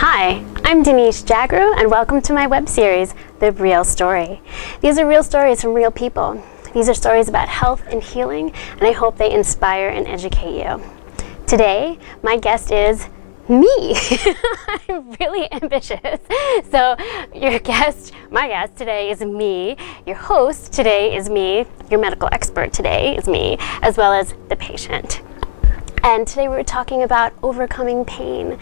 Hi, I'm Denise Jagroo, and welcome to my web series, The Real Story. These are real stories from real people. These are stories about health and healing, and I hope they inspire and educate you. Today, my guest is me. I'm really ambitious. So my guest today is me. Your host today is me. Your medical expert today is me, as well as the patient. And today we're talking about overcoming pain.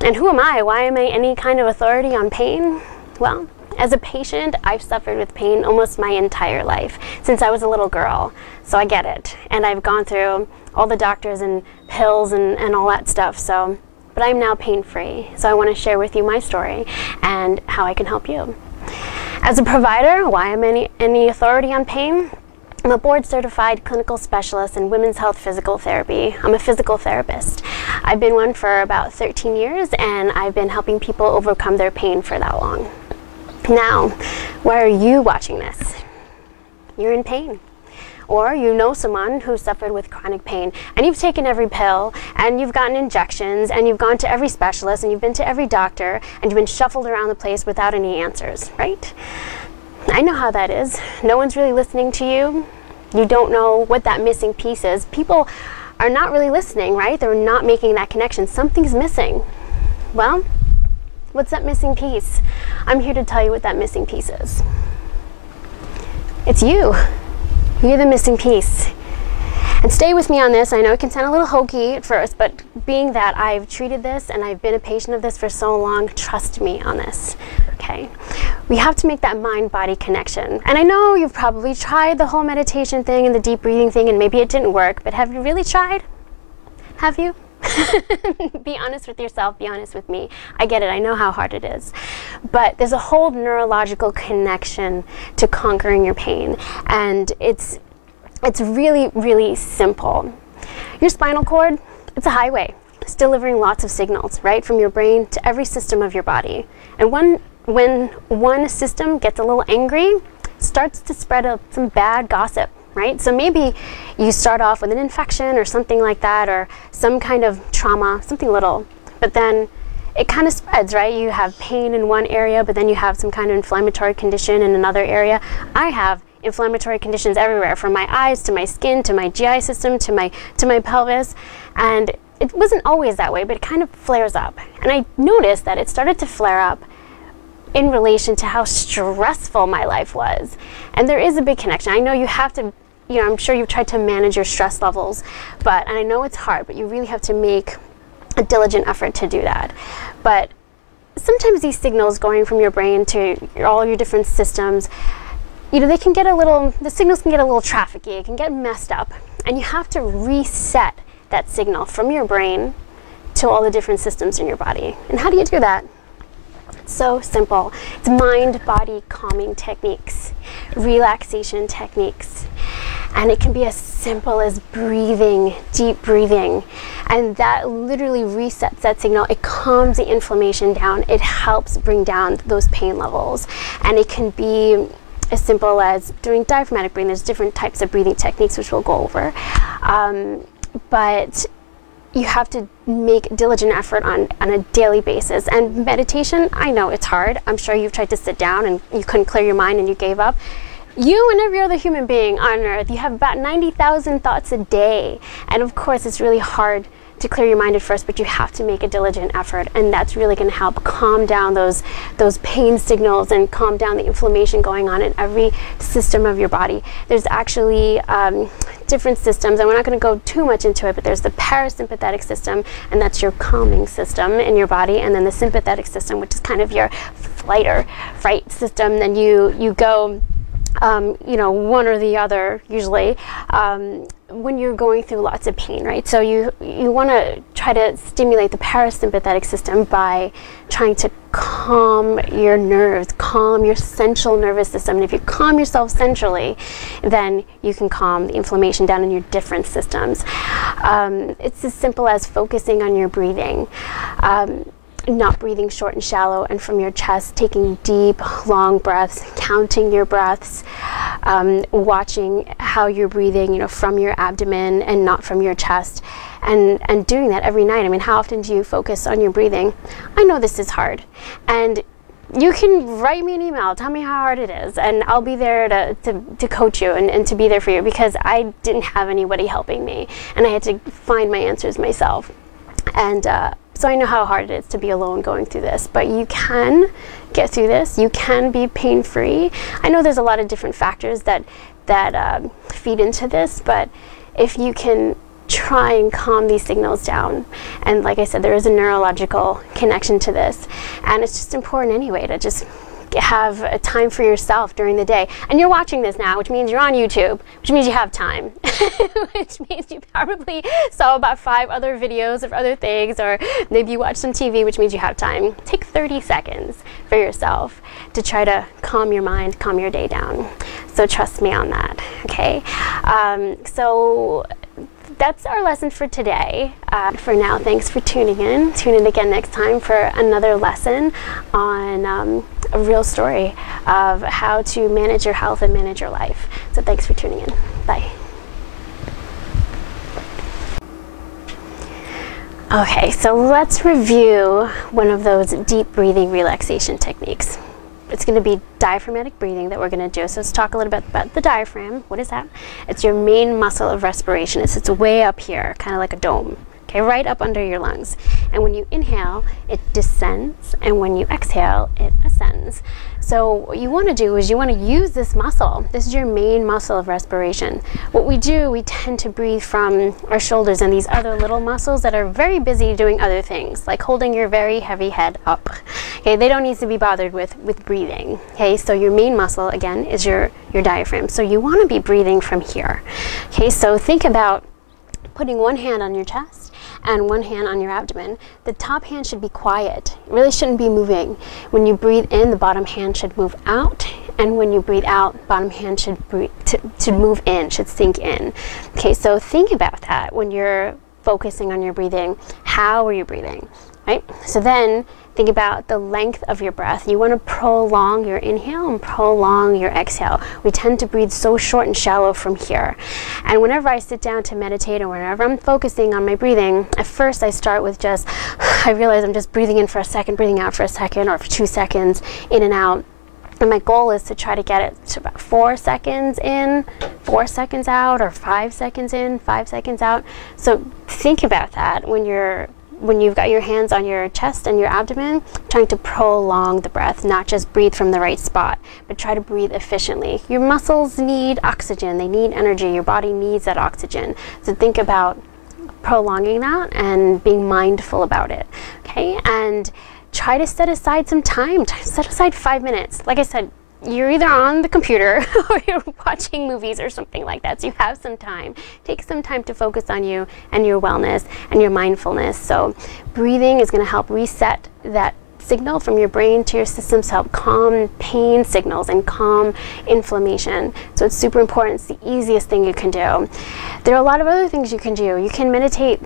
And who am I? Why am I any kind of authority on pain? Well, as a patient, I've suffered with pain almost my entire life, since I was a little girl. So I get it. And I've gone through all the doctors and pills and all that stuff. But I'm now pain-free. So I want to share with you my story and how I can help you. As a provider, why am I any authority on pain? I'm a board-certified clinical specialist in women's health physical therapy. I'm a physical therapist. I've been one for about 13 years, and I've been helping people overcome their pain for that long. Now, why are you watching this? You're in pain. Or you know someone who suffered with chronic pain, and you've taken every pill, and you've gotten injections, and you've gone to every specialist, and you've been to every doctor, and you've been shuffled around the place without any answers, right? I know how that is. No one's really listening to you. You don't know what that missing piece is. People are not really listening, right? They're not making that connection. Something's missing. Well, what's that missing piece? I'm here to tell you what that missing piece is. It's you. You're the missing piece. And stay with me on this. I know it can sound a little hokey at first, but being that I've treated this and I've been a patient of this for so long, trust me on this, okay? We have to make that mind-body connection. And I know you've probably tried the whole meditation thing and the deep breathing thing, and maybe it didn't work, but have you really tried? Have you? Be honest with yourself, be honest with me. I get it, I know how hard it is. But there's a whole neurological connection to conquering your pain, and it's really, really simple. Your spinal cord, it's a highway. It's delivering lots of signals, right, from your brain to every system of your body. And when one system gets a little angry, it starts to spread some bad gossip, right? So maybe you start off with an infection or something like that, or some kind of trauma, something little, but then it kind of spreads, right? You have pain in one area, but then you have some kind of inflammatory condition in another area. I have inflammatory conditions everywhere, from my eyes to my skin to my GI system to my pelvis, and it wasn't always that way, but it kind of flares up. And I noticed that it started to flare up in relation to how stressful my life was. And there is a big connection. I know you have to, I'm sure you've tried to manage your stress levels, and I know it's hard, but you really have to make a diligent effort to do that. But sometimes these signals going from your brain to all your different systems, they can get the signals can get a little trafficky, it can get messed up, and you have to reset that signal from your brain to all the different systems in your body. And how do you do that? It's so simple. It's mind-body calming techniques, relaxation techniques, and it can be as simple as breathing, deep breathing, and that literally resets that signal. It calms the inflammation down. It helps bring down those pain levels, and it can be as simple as doing diaphragmatic breathing. There's different types of breathing techniques, which we'll go over. But you have to make diligent effort on a daily basis. And meditation, I know it's hard. I'm sure you've tried to sit down and you couldn't clear your mind and you gave up. You and every other human being on earth, you have about 90,000 thoughts a day. And of course, it's really hard to clear your mind at first, but you have to make a diligent effort, and that's really going to help calm down those pain signals and calm down the inflammation going on in every system of your body. There's actually different systems, and we're not going to go too much into it, but there's the parasympathetic system, and that's your calming system in your body, and then the sympathetic system, which is kind of your flight or fright system. Then you go one or the other usually when you're going through lots of pain, right? So you want to try to stimulate the parasympathetic system by trying to calm your nerves, calm your central nervous system. And if you calm yourself centrally, then you can calm the inflammation down in your different systems. It's as simple as focusing on your breathing. not breathing short and shallow and from your chest, taking deep, long breaths, counting your breaths, watching how you're breathing, you know, from your abdomen and not from your chest, and doing that every night. I mean, how often do you focus on your breathing? I know this is hard, and you can write me an email, tell me how hard it is, and I'll be there to coach you and to be there for you, because I didn't have anybody helping me, and I had to find my answers myself. And so I know how hard it is to be alone going through this, but you can get through this. You can be pain-free. I know there's a lot of different factors that feed into this, but if you can try and calm these signals down, and like I said, there is a neurological connection to this, and it's just important anyway to just have a time for yourself during the day. And you're watching this now, which means you're on YouTube, which means you have time, which means you probably saw about 5 other videos of other things, or maybe you watch some TV, which means you have time. Take 30 seconds for yourself to try to calm your mind, calm your day down. So trust me on that, okay? So that's our lesson for today. For now, thanks for tuning in. Tune in again next time for another lesson on a real story of how to manage your health and manage your life. So thanks for tuning in. Bye. Okay, so let's review one of those deep breathing relaxation techniques. It's going to be diaphragmatic breathing that we're going to do. So let's talk a little bit about the diaphragm. What is that? It's your main muscle of respiration. It sits way up here, kind of like a dome, okay, right up under your lungs. And when you inhale, it descends, and when you exhale, it ascends. So what you want to do is you want to use this muscle. This is your main muscle of respiration. What we do, we tend to breathe from our shoulders and these other little muscles that are very busy doing other things, like holding your very heavy head up. Okay, they don't need to be bothered with breathing. Okay, so your main muscle, again, is your diaphragm. So you want to be breathing from here. Okay, so think about putting one hand on your chest and one hand on your abdomen. The top hand should be quiet. It really shouldn't be moving. When you breathe in, the bottom hand should move out, and when you breathe out, bottom hand should move in, should sink in. Okay, so think about that when you're focusing on your breathing. How are you breathing, right? So then think about the length of your breath. You want to prolong your inhale and prolong your exhale. We tend to breathe so short and shallow from here. And whenever I sit down to meditate, or whenever I'm focusing on my breathing, at first I start with just, I realize I'm just breathing in for a second, breathing out for a second, or for 2 seconds, in and out. And my goal is to try to get it to about 4 seconds in, 4 seconds out, or 5 seconds in, 5 seconds out. So think about that when you've got your hands on your chest and your abdomen, trying to prolong the breath, not just breathe from the right spot, but try to breathe efficiently. Your muscles need oxygen, they need energy, your body needs that oxygen. So think about prolonging that and being mindful about it, okay? And try to set aside some time, set aside 5 minutes. Like I said, you're either on the computer or you're watching movies or something like that, so you have some time. Take some time to focus on you and your wellness and your mindfulness. So breathing is going to help reset that signal from your brain to your systems, to help calm pain signals and calm inflammation. So it's super important. It's the easiest thing you can do. There are a lot of other things you can do. You can meditate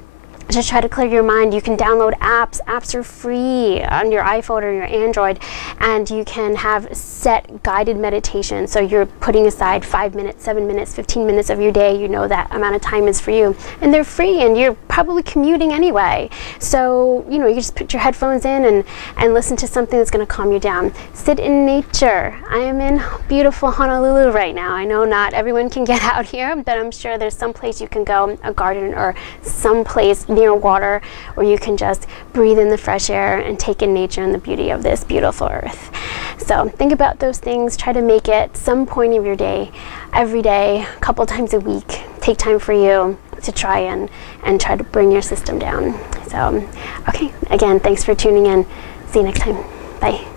to try to clear your mind. You can download apps. Apps are free on your iPhone or your Android, and you can have set guided meditation. So you're putting aside 5 minutes, 7 minutes, 15 minutes of your day. You know that amount of time is for you, and they're free, and you're probably commuting anyway. So, you know, you just put your headphones in and listen to something that's going to calm you down. Sit in nature. I am in beautiful Honolulu right now. I know not everyone can get out here, but I'm sure there's some place you can go, a garden or some place near water, where you can just breathe in the fresh air and take in nature and the beauty of this beautiful earth. So think about those things. Try to make it some point of your day, every day, a couple times a week. Take time for you to try and try to bring your system down. So, okay, again, thanks for tuning in. See you next time. Bye.